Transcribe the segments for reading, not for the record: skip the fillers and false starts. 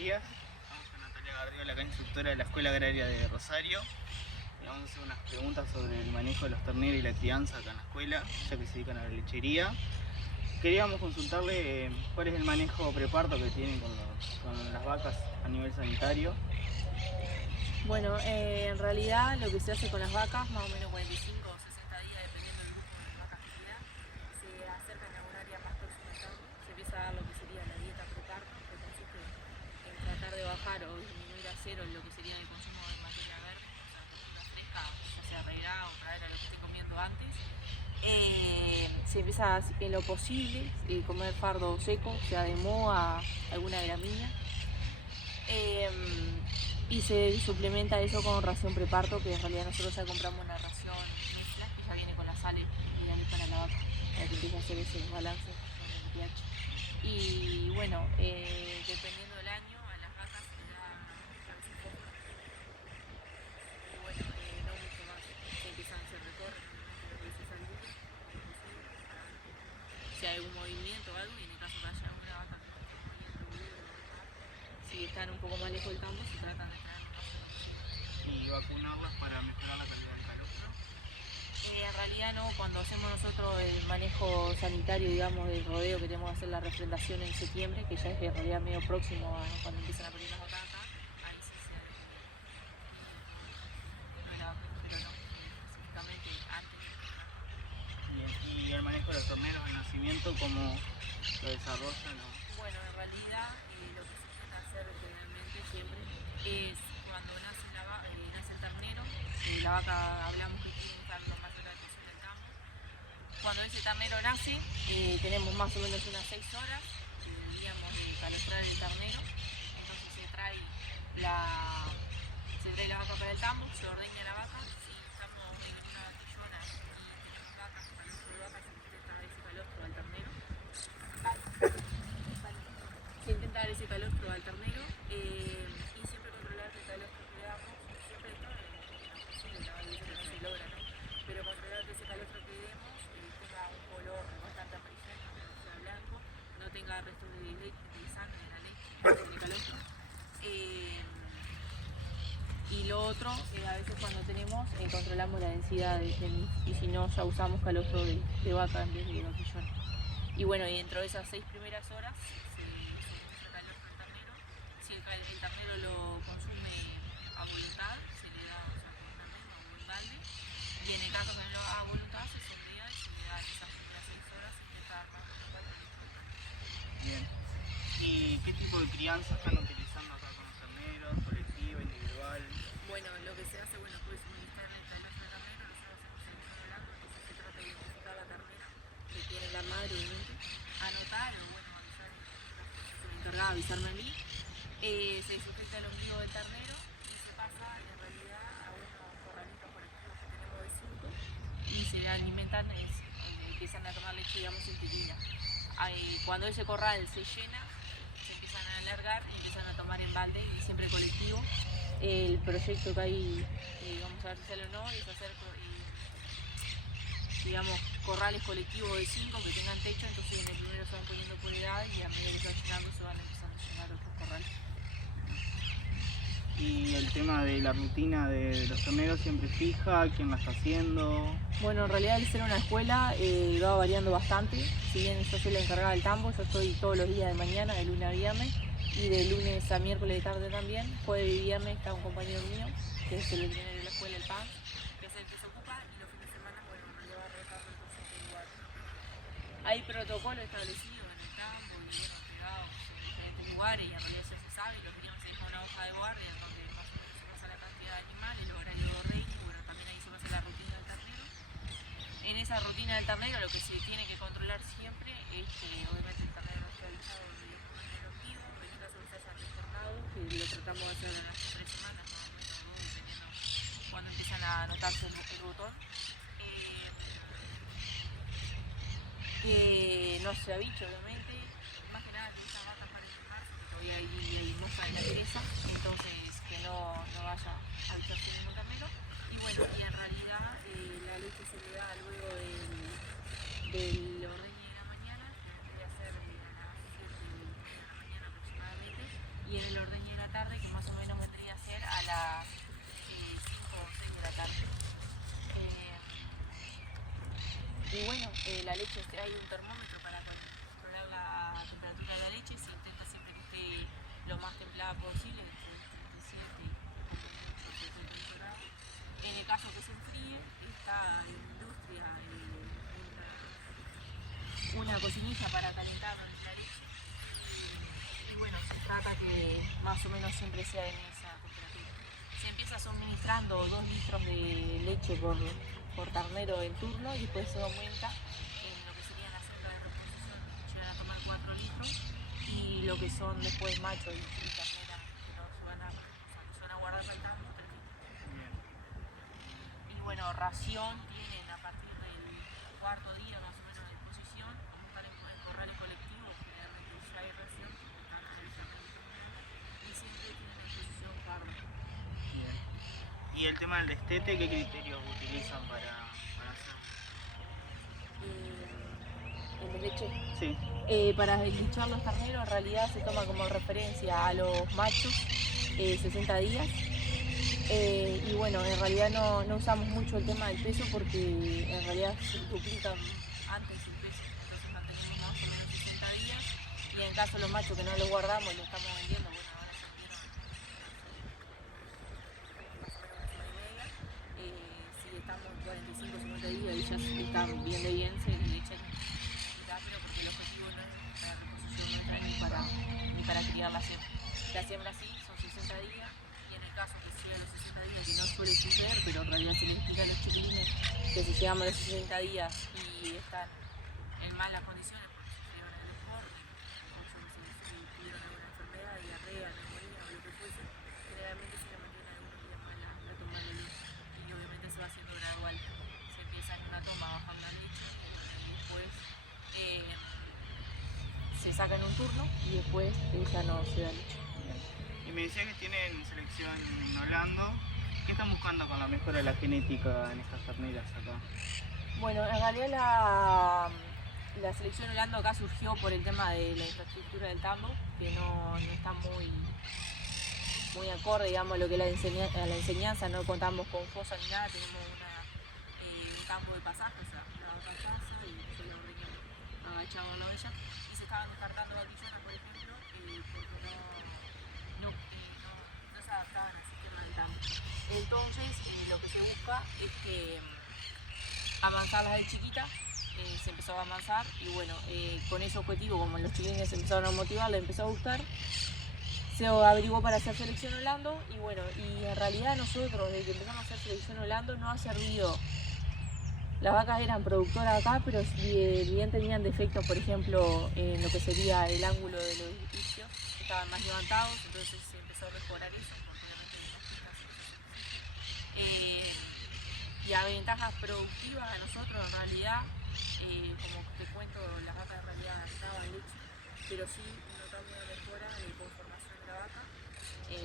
días. Estamos con Natalia Gardiola, acá instructora de la Escuela Agraria de Rosario. Le vamos a hacer unas preguntas sobre el manejo de los terneros y la crianza acá en la escuela, ya que se dedican a la lechería. Queríamos consultarle cuál es el manejo preparto que tienen con las vacas a nivel sanitario. Bueno, en realidad lo que se hace con las vacas, más o menos 45 o 60 días, dependiendo del grupo de vacas que sea, se acercan a un área más próxima al campo, se empieza a dar lo que sería la dieta preparto, que consiste en tratar de bajar o disminuir a cero lo que sería el consumo de materia verde, o sea, verdura fresca, ya sea reirá o traer a lo que esté comiendo antes. Se empieza en lo posible comer fardo seco, sea de moa, alguna gramínea. Y se suplementa eso con ración preparto, que en realidad nosotros ya compramos una ración mezcla que ya viene con las sales ideales para la vaca, para que empiece a hacer ese balance con el pH. Y bueno, dependiendo del año, a las vacas se le da otra vez un fósforo. Y bueno, no mucho más. Se recorren obviamente dos veces al día, como es posible, para ver si hay algún movimiento o algo, y en el caso que haya alguna vaca que no esté moviendo bien o demás, si están un poco más lejos del campo, se tratan de traer lo más cerca posible. Y vacunarlas para mejorar la calidad del calostro. En realidad no, cuando hacemos nosotros el manejo sanitario, digamos, del rodeo, que tenemos que hacer la refrendación en septiembre, que ya es en realidad medio próximo a cuando empiezan a parir las vacas acá, ahí sí se debería incluir la vacuna, pero no, específicamente antes no. Bien. Y el manejo de los terneros de nacimiento, ¿cómo lo desarrollan? Bueno, en realidad lo que se intenta hacer generalmente siempre es cuando nace nace el ternero, la vaca hablamos que tiene que estar lo más cerca posible del campo. Cuando ese ternero nace, tenemos más o menos unas 6 horas que deberíamos de calostrar el ternero. Entonces se trae la vaca para el tambo, se ordeña la vaca. Si estamos en una batillona y tenemos vacas, calostro de vaca, se intenta dar ese calostro al ternero. Se intenta dar ese calostro al ternero y siempre controlar que el calostro que damos, siempre esto en lo posible, ¿no? Hay veces que no se logra, ¿no? Pero controlar que ese calostro que demos tenga un color bastante amarillento, que no sea blanco, no tenga restos de sangre de la leche en el calostro. Y lo otro, a veces cuando tenemos, controlamos la densidad de y si no, ya usamos calostro de vaca en vez de vaquillón. Y bueno, y dentro de esas 6 primeras horas se suministra calostro al ternero. Si el ternero lo consume a voluntad, se le da, o sea, con una mezcla o un balde. Y en el caso que no lo haga a voluntad, se sondea y se le da en esas primeras 6 horas, se intenta dar más voluntad con leche materna. Bien. ¿Y qué tipo de crianza están utilizando acá con los terneros? ¿Colectiva, individual? Bueno, lo que se hace, puede suministrar el calostro al ternero, nosotros hacemos selección de blanco, entonces se trata de identificar la ternera que tiene la madre, obviamente, anotar o avisar, en este caso yo soy encargada de avisarme a mí, se sujeta el ombligo del ternero y se pasa en realidad a unos corralitos colectivos que tenemos de 5 y se alimentan, empiezan a tomar leche, digamos, en tirina. Cuando ese corral se llena, se empiezan a alargar y empiezan a tomar en balde y siempre colectivo. El proyecto que hay, vamos a ver si sale o no, es hacer digamos, corrales colectivos de 5 que tengan techo, entonces en el primero se van poniendo por edad y a medida que se va llenando se van empezando a llenar otros corrales. Y el tema de la rutina de los terneros siempre fija, quién la está haciendo. Bueno, en realidad al ser una escuela va variando bastante. Si bien yo soy la encargada del tambo, yo estoy todos los días de mañana, de lunes a viernes, y de lunes a miércoles de tarde también. Jueves y viernes está un compañero mío, que es el veterinario de la escuela, el PAN, que es el que se ocupa, y los fines de semana, bueno, en realidad va rotando entonces de lugar. Hay protocolo establecido en el campo y bueno, pegados en diferentes lugares, y en realidad ya se sabe, lo que se deja una hoja de guardia donde más o menos se pasa la cantidad de animales, el horario de ordeño, y bueno, también ahí se pasa la rutina del ternero. En esa rutina del ternero lo que se tiene que controlar siempre es que obviamente el ternero no esté avisado de comer en el ombligo, en el caso que se haya resternado, que lo tratamos de hacer en las 3 semanas más o menos, o 2, dependiendo cuando empiezan a notarse el botón. Que no se aviche, obviamente, más que nada que estas vacas paren en marzo, que todavía hay moza en la pereza, entonces que no vaya a avicharse ningún ternero. Y bueno, y en realidad la leche se le da luego del ordeño de la mañana, que vendría a ser a las 7 de la mañana aproximadamente, y y en el ordeño de la tarde, que más o menos vendría a ser a las 5 o 6 de la tarde. Y bueno, la leche, hay un termómetro para controlar la temperatura de la leche, se intenta siempre que esté lo más templada posible, entre 37 y 38 grados. En el caso que se enfríe, está en industria una cocinilla para calentar la leche. Y bueno, se trata que más o menos siempre sea en esa temperatura. Se empieza suministrando 2 litros de leche por ternero en turno y después se aumenta en lo que serían las hembras de reposición, llegan a tomar 4 litros, y lo que son después machos y terneras que no se van a guardar para el tambo, 3 litros. Y bueno, ración tienen a partir del cuarto día más o menos de exposición, como están en corrales colectivos, generalmente ya hay ración, y siempre tienen exposición carne. Bien. Y el tema del destete, ¿qué criterios utilizan para hacer? ¿El de leche? Sí. Para deslichar los terneros en realidad se toma como referencia a los machos 60 días. Y bueno, en realidad no usamos mucho el tema del peso porque en realidad se duplican antes el peso. Entonces mantenemos más o menos 60 días. Y en caso de los machos que no los guardamos y los estamos vendiendo, bueno, ahora se vendieron más o menos una semana y media. Si estamos 45 o 50 días y ya están bien de bien, se le echan rápido porque el objetivo no es la reposición, no entra ni para criar la siembra. La siembra sí, son 60 días. Y en el caso que sea los 60 días, que no suele suceder, pero en realidad se les explica a los chiquilines que si llegamos a los 60 días y están en malas condiciones porque sufrieron el deporte, o se tuvieron alguna enfermedad, diarrea, neumonía o lo que fuese, generalmente se le mantiene algunos días más la toma de leche. Y obviamente se va haciendo gradual. Se empieza en una toma bajando la leche, y después se saca en un turno y después ya no se da leche. Y me decía que tienen selección en Holanda. ¿Qué están buscando con la mejora de la genética en estas terneras acá? Bueno, en realidad la selección Holanda acá surgió por el tema de la infraestructura del tambo, que no está muy acorde, digamos, a lo que es la enseñanza. No contamos con fosa ni nada, tenemos un tambo de pasaje, o sea, la vaca pasa y nosotros lo ordeñamos agachado a la ella. Y se estaban descartando vaquillones, por ejemplo, porque no se adaptaban al sistema del tambo. Entonces, lo que se busca es que avanzarlas de chiquita, se empezó a avanzar y bueno, con ese objetivo, como los chiquilines empezaron a motivar, le empezó a gustar, se averiguó para hacer selección Holanda y bueno, y en realidad nosotros desde que empezamos a hacer selección Holanda no ha servido. Las vacas eran productoras acá, pero bien tenían defectos, por ejemplo, en lo que sería el ángulo de los isquios, estaban más levantados, entonces se empezó a mejorar eso, porque obviamente y a ventajas productivas a nosotros en realidad, como te cuento, las vacas en realidad daban leche, pero sí notamos una mejora de conformación de la vaca,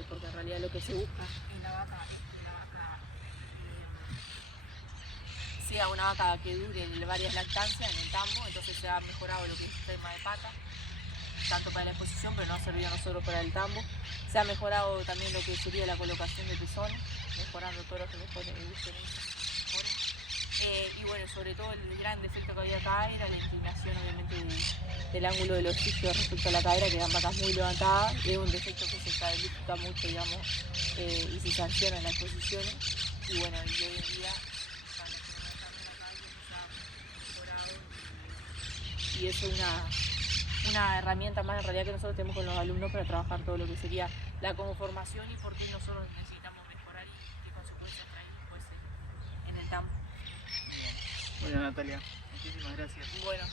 porque en realidad lo que se busca en la vaca es que la vaca sea una vaca que dure varias lactancias en el tambo, entonces se ha mejorado lo que es el tema de pata, tanto para la exposición, pero no ha servido a nosotros para el tambo. Se ha mejorado también lo que sería la colocación de pezones, mejorando todo lo que mejore el gusto de y bueno, sobre todo el gran defecto que había acá era la inclinación, obviamente, del ángulo de los isquios respecto a la cadera, que eran vacas muy levantadas. Es un defecto que se califica mucho, digamos, y se sanciona en las exposiciones. Y bueno, y hoy en día, cuando se acá, se ha mejorado y eso es una herramienta más en realidad que nosotros tenemos con los alumnos para trabajar todo lo que sería la conformación y por qué nosotros necesitamos mejorar y qué consecuencias trae después en el campo. Bueno, Natalia, muchísimas gracias. Bueno.